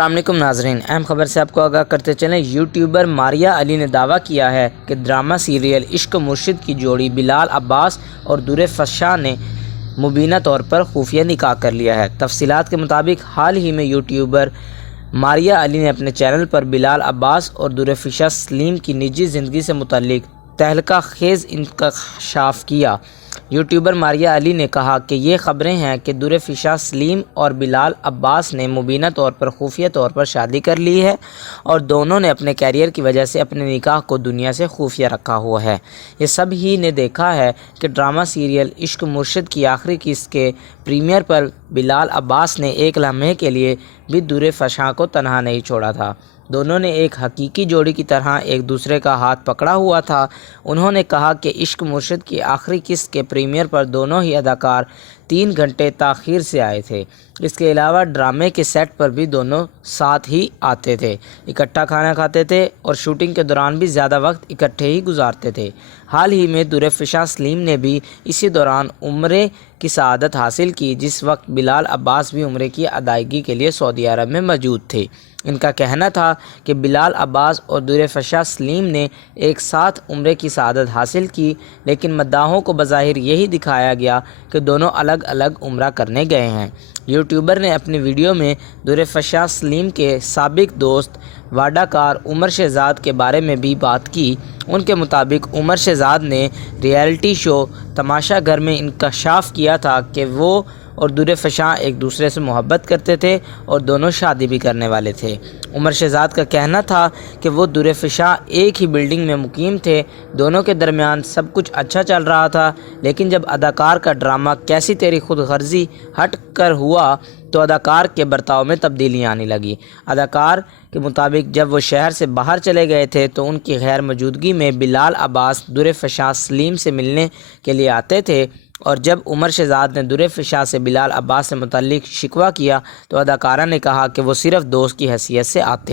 السلام علیکم ناظرین، اہم خبر سے آپ کو آگاہ کرتے چلیں۔ یوٹیوبر ماریا علی نے دعویٰ کیا ہے کہ ڈرامہ سیریل عشق مرشد کی جوڑی بلال عباس اور در فشاں نے مبینہ طور پر خفیہ نکاح کر لیا ہے۔ تفصیلات کے مطابق حال ہی میں یوٹیوبر ماریا علی نے اپنے چینل پر بلال عباس اور در فشاں سلیم کی نجی زندگی سے متعلق تہلکہ خیز انکشاف کیا۔ یوٹیوبر ماریا علی نے کہا کہ یہ خبریں ہیں کہ در فشاں سلیم اور بلال عباس نے مبینہ طور پر خفیہ طور پر شادی کر لی ہے اور دونوں نے اپنے کیریئر کی وجہ سے اپنے نکاح کو دنیا سے خفیہ رکھا ہوا ہے۔ یہ سب ہی نے دیکھا ہے کہ ڈرامہ سیریل عشق مرشد کی آخری قسط کے پریمیئر پر بلال عباس نے ایک لمحے کے لیے بھی در فشاں کو تنہا نہیں چھوڑا تھا۔ دونوں نے ایک حقیقی جوڑی کی طرح ایک دوسرے کا ہاتھ پکڑا ہوا تھا۔ انہوں نے کہا کہ عشق مرشد کی آخری قسط کے پریمیئر پر دونوں ہی اداکار 3 گھنٹے تاخیر سے آئے تھے۔ اس کے علاوہ ڈرامے کے سیٹ پر بھی دونوں ساتھ ہی آتے تھے، اکٹھا کھانا کھاتے تھے اور شوٹنگ کے دوران بھی زیادہ وقت اکٹھے ہی گزارتے تھے۔ حال ہی میں در فشاں سلیم نے بھی اسی دوران عمرے کی سعادت حاصل کی، جس وقت بلال عباس بھی عمرے کی ادائیگی کے لیے سعودی عرب میں موجود تھے۔ ان کا کہنا تھا کہ بلال عباس اور در فشاں سلیم نے ایک ساتھ عمرے کی سعادت حاصل کی، لیکن مداحوں کو بظاہر یہی دکھایا گیا کہ دونوں الگ الگ عمرہ کرنے گئے ہیں۔ یوٹیوبر نے اپنی ویڈیو میں در فشاں سلیم کے سابق دوست واداکار عمر شہزاد کے بارے میں بھی بات کی۔ ان کے مطابق عمر شہزاد نے ریئلٹی شو تماشا گھر میں انکشاف کیا تھا کہ وہ اور در فشاں ایک دوسرے سے محبت کرتے تھے اور دونوں شادی بھی کرنے والے تھے۔ عمر شہزاد کا کہنا تھا کہ وہ در فشاں ایک ہی بلڈنگ میں مقیم تھے، دونوں کے درمیان سب کچھ اچھا چل رہا تھا، لیکن جب اداکار کا ڈرامہ کیسی تیری خود غرضی ہٹ کر ہوا تو اداکار کے برتاؤ میں تبدیلیاں آنے لگی۔ اداکار کے مطابق جب وہ شہر سے باہر چلے گئے تھے تو ان کی غیر موجودگی میں بلال عباس در فشاں سلیم سے ملنے کے لیے آتے تھے، اور جب عمر شہزاد نے در فشاں سے بلال عباس سے متعلق شکوہ کیا تو اداکارہ نے کہا کہ وہ صرف دوست کی حیثیت سے آتے